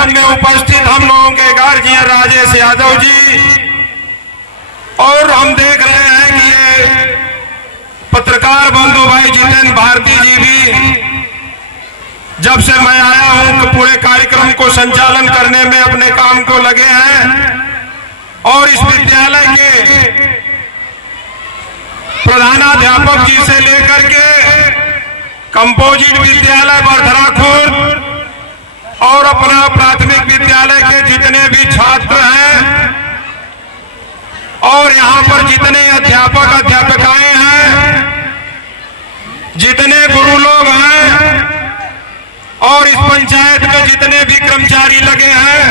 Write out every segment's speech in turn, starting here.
कार्यक्रम में उपस्थित हम लोगों के गार्जियन राजेश यादव जी, और हम देख रहे हैं कि ये पत्रकार बंधु भाई जितेंद्र भारती जी भी जब से मैं आया हूं तो पूरे कार्यक्रम को संचालन करने में अपने काम को लगे हैं। और इस विद्यालय के प्रधानाध्यापक जी से लेकर के कंपोजिट विद्यालय बरधरा खुर्द और अपना प्राथमिक विद्यालय के जितने भी छात्र हैं और यहाँ पर जितने अध्यापक अध्यापिकाएं हैं, जितने गुरु लोग हैं और इस पंचायत में जितने भी कर्मचारी लगे हैं,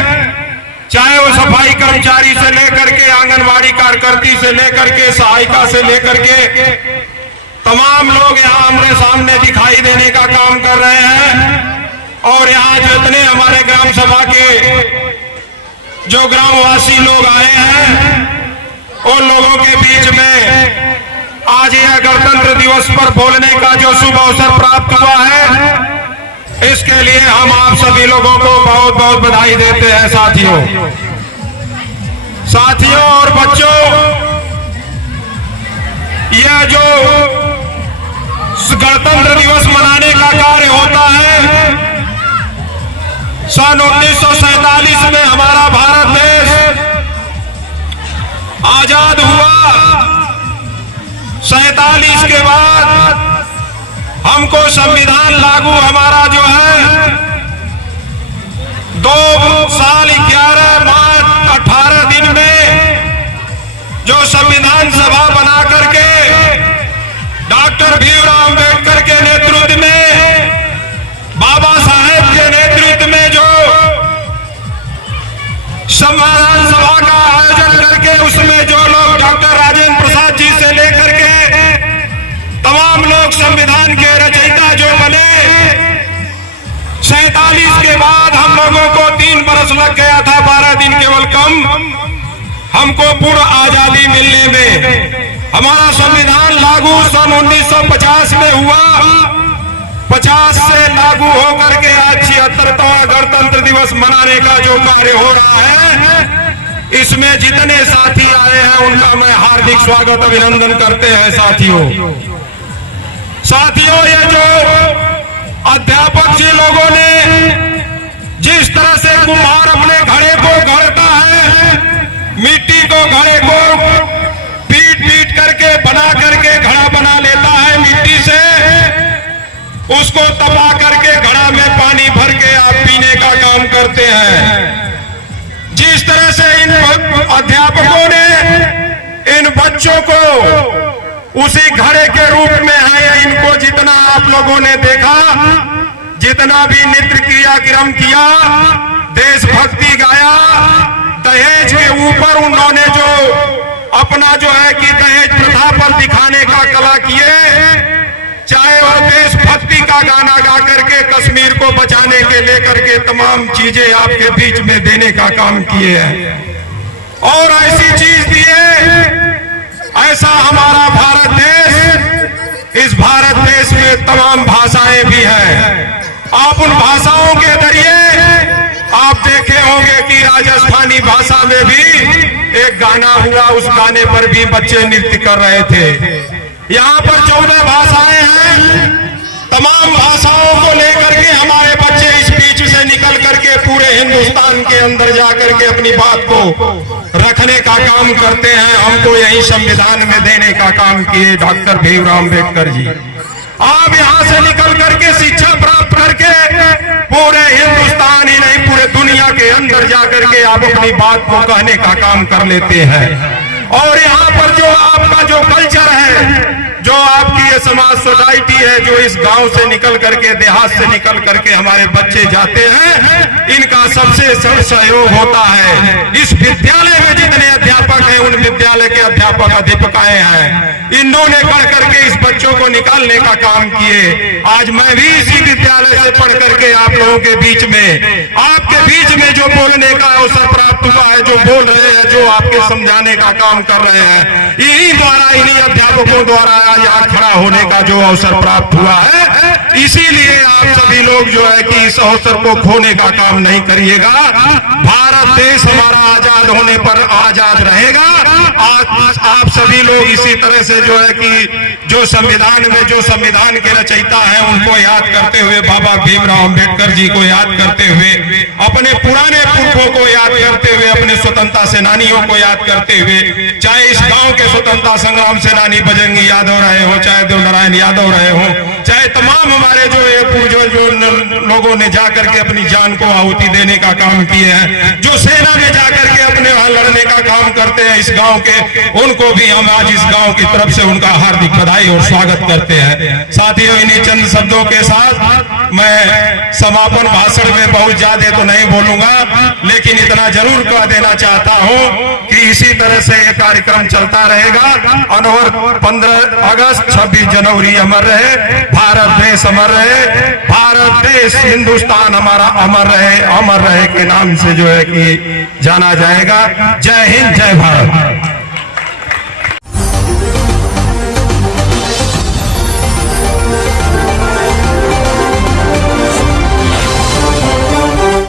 चाहे वो सफाई कर्मचारी से लेकर के आंगनवाड़ी कार्यकर्ती से लेकर के सहायिका से लेकर के तमाम लोग यहाँ आमने सामने दिखाई देने का काम कर रहे हैं। और यहाँ जितने हमारे ग्राम सभा के जो ग्रामवासी लोग आए हैं उन लोगों के बीच में आज यह गणतंत्र दिवस पर बोलने का जो शुभ अवसर प्राप्त हुआ है, इसके लिए हम आप सभी लोगों को बहुत बहुत बधाई देते हैं। साथियों और बच्चों, यह जो गणतंत्र दिवस मनाने का कार्य होता है, सन 1947 में हमारा भारत देश आजाद हुआ। 47 के बाद हमको संविधान लागू हमारा जो है 2 साल 11 माह 18 दिन में जो संविधान सभा बना करके डॉक्टर भीमराव अंबेडकर के नेतृत्व में, बाबा साहेब के नेतृत्व में जो संविधान सभा का आयोजन करके उसमें जो लोग डॉक्टर राजेंद्र प्रसाद जी से लेकर के तमाम लोग संविधान के रचयिता जो बने, 47 के बाद हम लोगों को 3 बरस लग गया था, 12 दिन केवल कम हमको पूर्ण आजादी मिलने में। हमारा संविधान लागू सन 1950 में हुआ। 50 से लागू होकर के आज 76वां गणतंत्र दिवस मनाने का जो कार्य हो रहा है, इसमें जितने साथी आए हैं उनका मैं हार्दिक स्वागत अभिनंदन करते हैं। साथियों, ये जो अध्यापक जी लोगों ने जिस तरह से कुम्हार अपने घड़े को गढ़ता है, मिट्टी को घड़े को पीट पीट करके बना करके घड़ा बना लेता है मिट्टी से, उसको तपा करके घड़ा में पानी भर के आप पीने का काम करते हैं। जिस तरह से इन अध्यापकों ने इन बच्चों को उसी घड़े के रूप में है, इनको जितना आप लोगों ने देखा, जितना भी नृत्य क्रियाक्रम किया, देशभक्ति गाया, दहेज के ऊपर उन्होंने जो अपना जो है कि दहेज प्रथा पर दिखाने का कला किए, चाहे वो देशभक्ति का गाना गा करके कश्मीर को बचाने के लेकर के तमाम चीजें आपके बीच में देने का काम किए हैं। और ऐसी चीज दिए, ऐसा हमारा भारत देश, इस भारत देश में तमाम भाषाएं भी हैं। आप उन भाषाओं के जरिए आप देखे होंगे कि राजस्थानी भाषा में भी एक गाना हुआ, उस गाने पर भी बच्चे नृत्य कर रहे थे। यहाँ पर 14 भाषाएं हैं। तमाम भाषाओं को लेकर के हमारे बच्चे इस बीच से निकल करके पूरे हिंदुस्तान के अंदर जाकर के अपनी बात को रखने का काम करते हैं। हमको यही संविधान में देने का काम किए डॉक्टर भीमराव अंबेडकर जी। आप यहाँ से निकल करके शिक्षा प्राप्त करके पूरे हिंदुस्तान ही नहीं पूरे दुनिया के अंदर जाकर के आप अपनी बात को कहने का काम कर लेते हैं। और यहाँ पर जो आपका जो कल्चर है, जो आपकी ये समाज सोसाइटी है, जो इस गांव से निकल करके, देहात से निकल करके हमारे बच्चे जाते हैं, इनका सबसे सहयोग होता है। इस विद्यालय में जितने अध्यापक हैं, उन विद्यालय के अध्यापक अध्यापिकाएं हैं, इन्होंने पढ़ करके इस बच्चों को निकालने का काम किए। आज मैं भी इसी विद्यालय से पढ़ करके आप लोगों के बीच में, आपके बीच में जो बोलने का अवसर प्राप्त हुआ है, जो बोल रहे हैं, जो आपके समझाने का काम कर रहे हैं, इन्हीं द्वारा, इन्हीं अध्यापकों द्वारा आज यहाँ खड़ा होने का जो अवसर प्राप्त हुआ है, इसीलिए आप सभी लोग जो है कि इस अवसर को खोने का काम नहीं करिएगा। भारत देश हमारा आजाद होने पर आजाद रहेगा। आज आप सभी लोग इसी तरह से जो है कि जो संविधान में जो संविधान के रचयिता हैं उनको याद करते हुए, बाबा भीमराव अंबेडकर जी को याद करते हुए, अपने पुराने पुरखों को याद करते हुए, अपने स्वतंत्रता सेनानियों को याद करते हुए, चाहे इस गांव के स्वतंत्रता संग्राम सेनानी बजरंगी यादव रहे हो, चाहे देवनारायण यादव रहे हो, चाहे तमाम हमारे जो पूर्वज जो लोगों ने जाकर के अपनी जान को आहुति देने का काम किए हैं, जो सेना में जाकर के अपने वहां लड़ने का काम करते हैं इस गांव के, उनको भी हम आज इस गांव की तरफ से उनका हार्दिक बधाई और स्वागत करते हैं। साथियों, इन्हीं चंद शब्दों के साथ मैं समापन भाषण में बहुत ज्यादा तो नहीं बोलूंगा, लेकिन इतना जरूर कह देना चाहता हूं कि इसी तरह से ये कार्यक्रम चलता रहेगा। और 15 अगस्त 26 जनवरी अमर रहे, भारत देश अमर रहे, भारत देश हिंदुस्तान हमारा अमर रहे के नाम से जो है कि जाना जाएगा। जय हिंद, जय भारत।